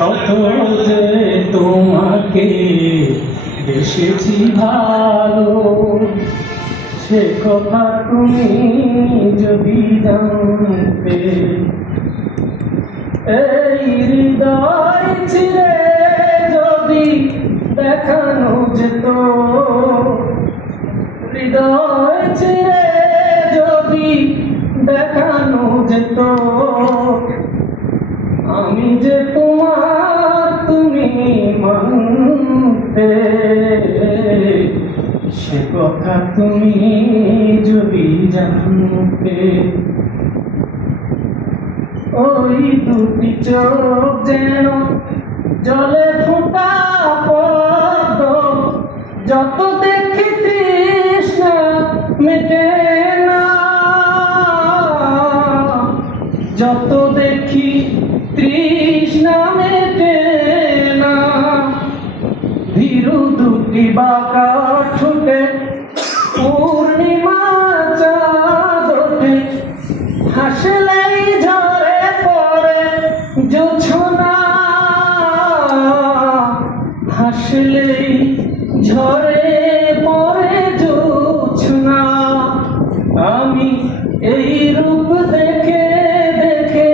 কত যে তোমাকে বেসেছি ভালো, সে কথা তুমি যদি জানতে। এই হৃদয় ছিঁড়ে যদি দেখানো যেত, হৃদয় ছিঁড়ে যদি দেখানো যেত, আমি যে তোমার তুমি মানতে, সে কথা তুমি যদি জানতে। ওই দুটি চোখ যেন জলে ফোঁটা পদ্ম, যত দেখি তৃষ্ণা মেটে না, যত দেখি তৃষ্ণা মেটে না। ভীরু দুটি বাঁকা ঠোঁটে পূর্ণিমা চাঁদ ওঠে, হাসলেই ঝরে পড়ে জোছনা, হাসলেই ঝরে পড়ে জোছনা। আমি এই রূপ দেখে দেখে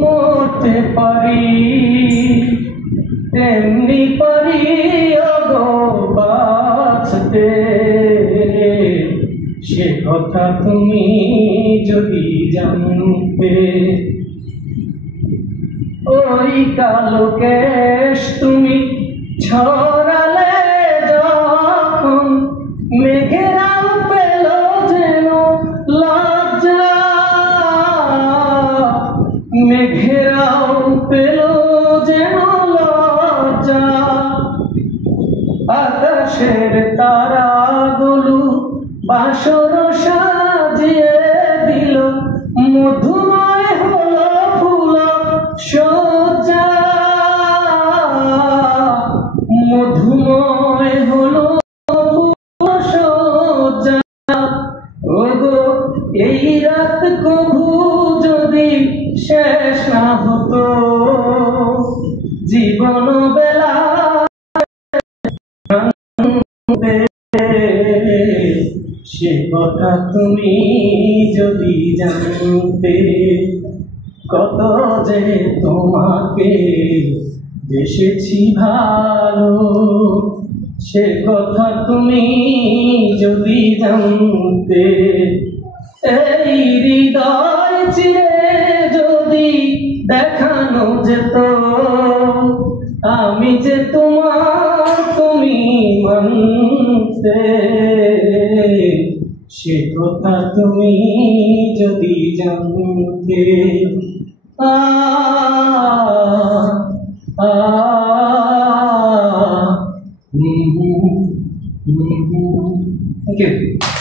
মরতে পারি, তেমনি পারি ওগো বাঁচতে, সে কথা তুমি যদি জানতে। ওই কালো কেশ তুমি ছড়ালে যখন, মেঘেরাও পেল যেন লজ্জা, মেঘেরাও পেল যেন লজ্জা। আকাশের তারাগুলো বাসর সাজিয়ে দিল, মধুময় হলো ফুল সজ্জা, মধুময় হলো ফুল সজ্জা। ওগো এই রাত কভু যদি শেষ না হতো, জীবন বেলা সে কথা তুমি যদি জানতে। কত যে তোমাকে বেসেছি ভালো, সে কথা তুমি যদি জানতে। এই হৃদয় চিরে যদি দেখানো যেত, আমি যে তোমার তুমি মানতে, সে কথা তুমি যদি জানতে। Thank you.